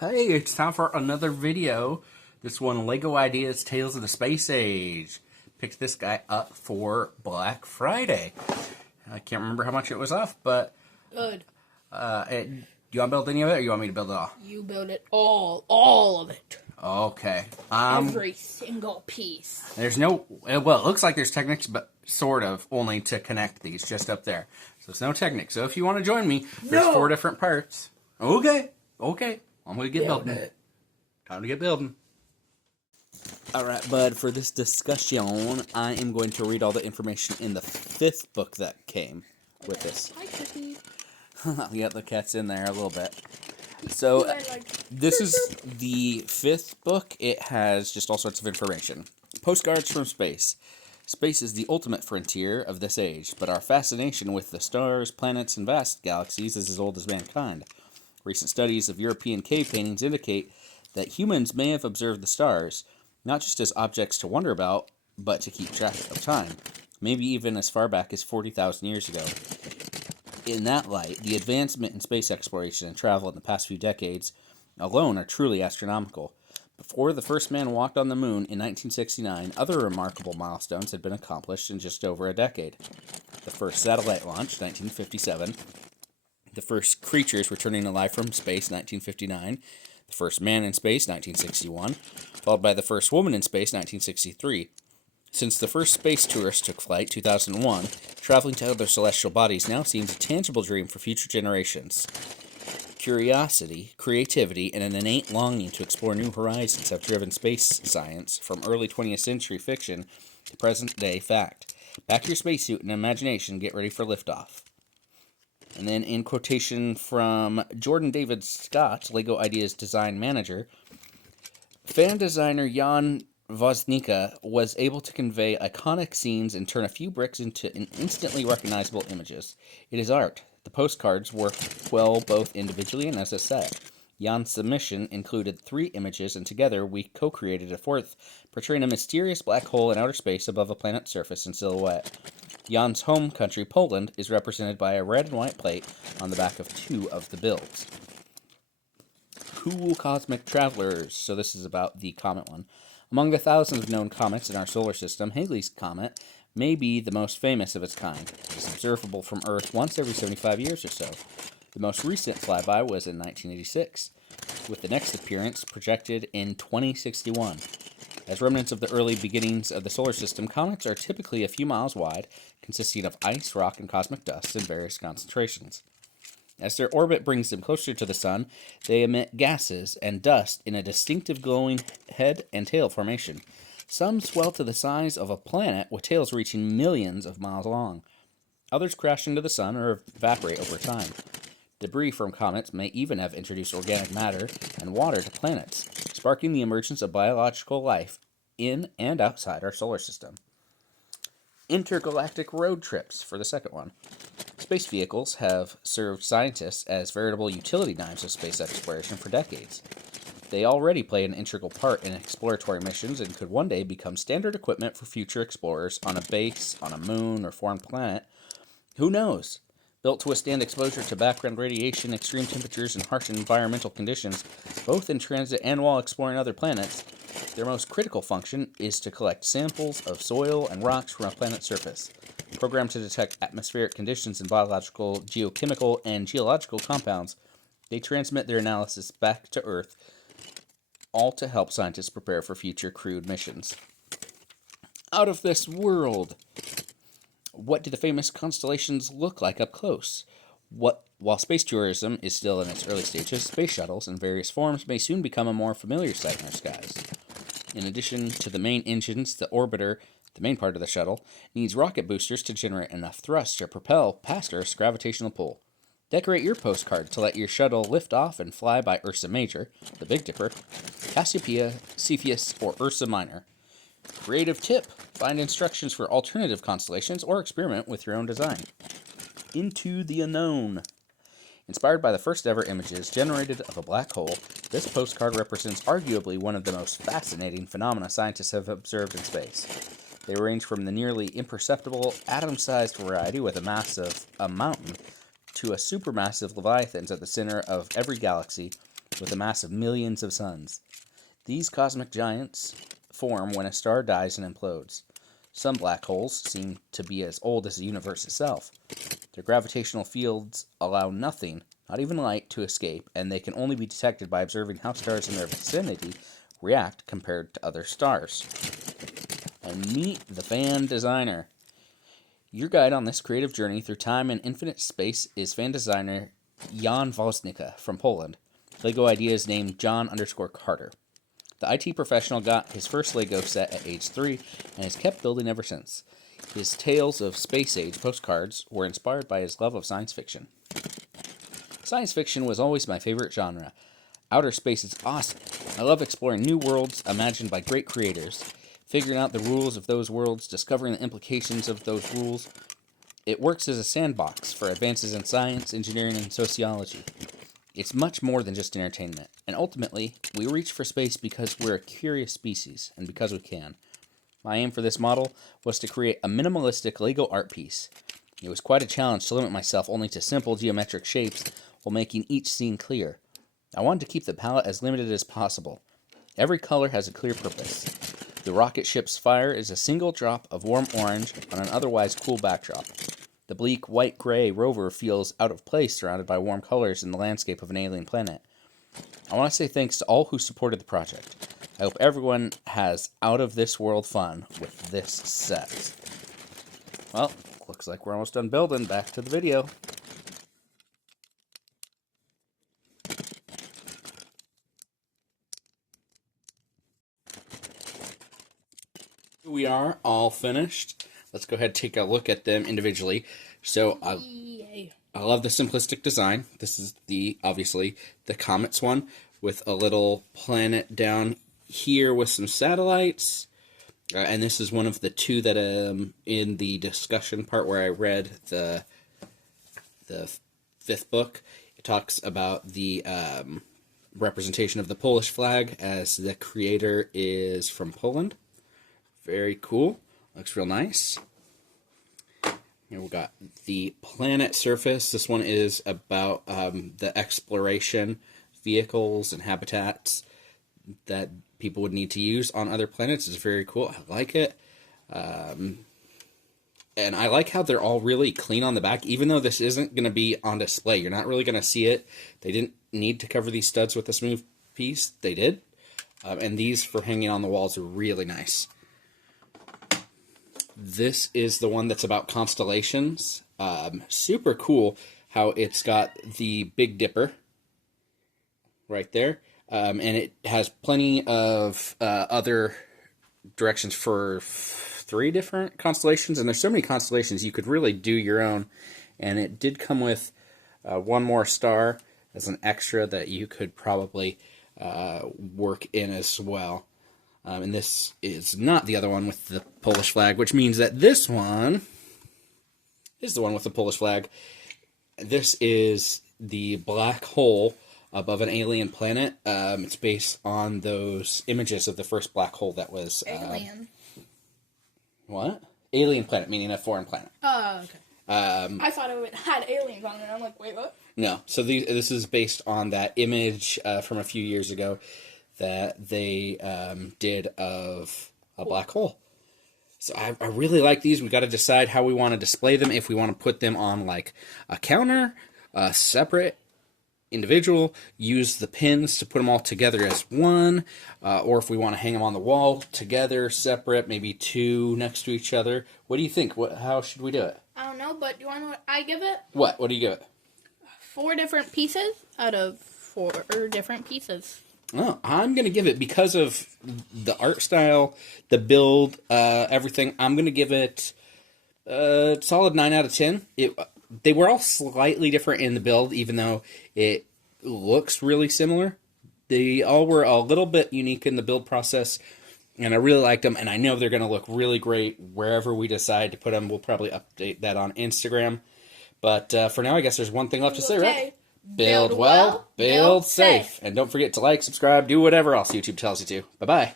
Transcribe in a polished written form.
Hey, it's time for another video. This one, Lego Ideas Tales of the Space Age. Picked this guy up for Black Friday. I can't remember how much it was off, but Good. do you want to build any of it, or you want me to build it all? You build it all of it. Okay. Every single piece. There's no, well, it looks like there's Technics, but sort of, only to connect these, just up there. So it's no Technics. So if you want to join me, there's 4 different parts. Okay. I'm going to get building it. Time to get building. Alright, bud, for this discussion, I am going to read all the information in the 5th book that came with this. Hi, Cookie. Yeah, the cat's in there a little bit. So, this is the 5th book. It has just all sorts of information. Postcards from space. Space is the ultimate frontier of this age, but our fascination with the stars, planets, and vast galaxies is as old as mankind. Recent studies of European cave paintings indicate that humans may have observed the stars, not just as objects to wonder about, but to keep track of time, maybe even as far back as 40,000 years ago. In that light, the advancement in space exploration and travel in the past few decades alone are truly astronomical. Before the first man walked on the moon in 1969, other remarkable milestones had been accomplished in just over a decade. The first satellite launch, 1957. The first creatures returning alive from space, 1959. The first man in space, 1961. Followed by the first woman in space, 1963. Since the first space tourist took flight, 2001, traveling to other celestial bodies now seems a tangible dream for future generations. Curiosity, creativity, and an innate longing to explore new horizons have driven space science from early 20th century fiction to present-day fact. Pack your spacesuit and imagination, get ready for liftoff. And then in quotation from Jordan David Scott, LEGO Ideas design manager, fan designer Jan Woznicka was able to convey iconic scenes and turn a few bricks into instantly recognizable images. It is art. The postcards work well both individually and as a set. Jan's submission included 3 images, and together we co-created a 4th, portraying a mysterious black hole in outer space above a planet's surface in silhouette. Jan's home country, Poland, is represented by a red and white plate on the back of 2 of the builds. Cool cosmic travelers. So this is about the comet one. Among the thousands of known comets in our solar system, Halley's Comet may be the most famous of its kind. It is observable from Earth once every 75 years or so. The most recent flyby was in 1986, with the next appearance projected in 2061. As remnants of the early beginnings of the solar system, comets are typically a few miles wide, consisting of ice, rock, and cosmic dust in various concentrations. As their orbit brings them closer to the sun, they emit gases and dust in a distinctive glowing head and tail formation. Some swell to the size of a planet, with tails reaching millions of miles long. Others crash into the sun or evaporate over time. Debris from comets may even have introduced organic matter and water to planets, sparking the emergence of biological life in and outside our solar system. Intergalactic road trips for the second one. Space vehicles have served scientists as veritable utility knives of space exploration for decades. They already play an integral part in exploratory missions and could one day become standard equipment for future explorers on a base, on a moon, or foreign planet. Who knows? Built to withstand exposure to background radiation, extreme temperatures, and harsh environmental conditions, both in transit and while exploring other planets, their most critical function is to collect samples of soil and rocks from a planet's surface. Programmed to detect atmospheric conditions and biological, geochemical, and geological compounds, they transmit their analysis back to Earth, all to help scientists prepare for future crewed missions. Out of this world! What do the famous constellations look like up close? While space tourism is still in its early stages, space shuttles in various forms may soon become a more familiar sight in our skies. In addition to the main engines, the orbiter, the main part of the shuttle, needs rocket boosters to generate enough thrust to propel past Earth's gravitational pull. Decorate your postcard to let your shuttle lift off and fly by Ursa Major, the Big Dipper, Cassiopeia, Cepheus, or Ursa Minor. Creative tip: find instructions for alternative constellations or experiment with your own design. Into the unknown. Inspired by the first ever images generated of a black hole, this postcard represents arguably one of the most fascinating phenomena scientists have observed in space. They range from the nearly imperceptible atom-sized variety with a mass of a mountain to a supermassive leviathans at the center of every galaxy, with a mass of millions of suns. These cosmic giants form when a star dies and implodes. Some black holes seem to be as old as the universe itself. Their gravitational fields allow nothing, not even light, to escape, and they can only be detected by observing how stars in their vicinity react compared to other stars. And meet the fan designer. Your guide on this creative journey through time and infinite space is fan designer Jan Woznicka from Poland. LEGO Ideas named John_Carter. The IT professional got his first LEGO set at age 3 and has kept building ever since. His Tales of Space Age postcards were inspired by his love of science fiction. Science fiction was always my favorite genre. Outer space is awesome. I love exploring new worlds imagined by great creators, figuring out the rules of those worlds, discovering the implications of those rules. It works as a sandbox for advances in science, engineering, and sociology. It's much more than just entertainment, and ultimately, we reach for space because we're a curious species, and because we can. My aim for this model was to create a minimalistic LEGO art piece. It was quite a challenge to limit myself only to simple geometric shapes while making each scene clear. I wanted to keep the palette as limited as possible. Every color has a clear purpose. The rocket ship's fire is a single drop of warm orange on an otherwise cool backdrop. The bleak white-gray rover feels out of place surrounded by warm colors in the landscape of an alien planet. I want to say thanks to all who supported the project. I hope everyone has out-of-this-world fun with this set. Well, looks like we're almost done building. Back to the video. We are all finished. Let's go ahead and take a look at them individually. So I love the simplistic design. This is obviously the Comets one with a little planet down here with some satellites. And this is one of the two that in the discussion part where I read the 5th book. It talks about the representation of the Polish flag as the creator is from Poland. Very cool. Looks real nice. Here we got the planet surface. This one is about the exploration vehicles and habitats that people would need to use on other planets. It's very cool. I like it. And I like how they're all really clean on the back, even though this isn't going to be on display. You're not really going to see it. They didn't need to cover these studs with a smooth piece. They did. And these for hanging on the walls are really nice. This is the one that's about constellations. Super cool how it's got the Big Dipper right there. And it has plenty of other directions for 3 different constellations. And there's so many constellations you could really do your own. And it did come with one more star as an extra that you could probably work in as well. And this is not the other one with the Polish flag, which means that this one is the one with the Polish flag. This is the black hole above an alien planet. It's based on those images of the first black hole that was... Alien. What? Alien planet, meaning a foreign planet. Oh, okay. I thought it had aliens on it. I'm like, wait, what? No. So this is based on that image from a few years ago that they did of a black hole. So I really like these. We got to decide how we want to display them. If we want to put them on like a counter, separate, individual, use the pins to put them all together as one, or if we want to hang them on the wall together, separate, maybe 2 next to each other. What do you think? How should we do it? I don't know, but do you want to know what I give it? What? What do you give it? 4 different pieces out of 4 different pieces. Oh, I'm going to give it, because of the art style, the build, everything, I'm going to give it a solid 9 out of 10. They were all slightly different in the build, even though it looks really similar. They all were a little bit unique in the build process, and I really liked them, and I know they're going to look really great wherever we decide to put them. We'll probably update that on Instagram. But for now, I guess there's one thing left to say, right? Build well, build safe. And don't forget to like, subscribe, do whatever else YouTube tells you to. Bye-bye.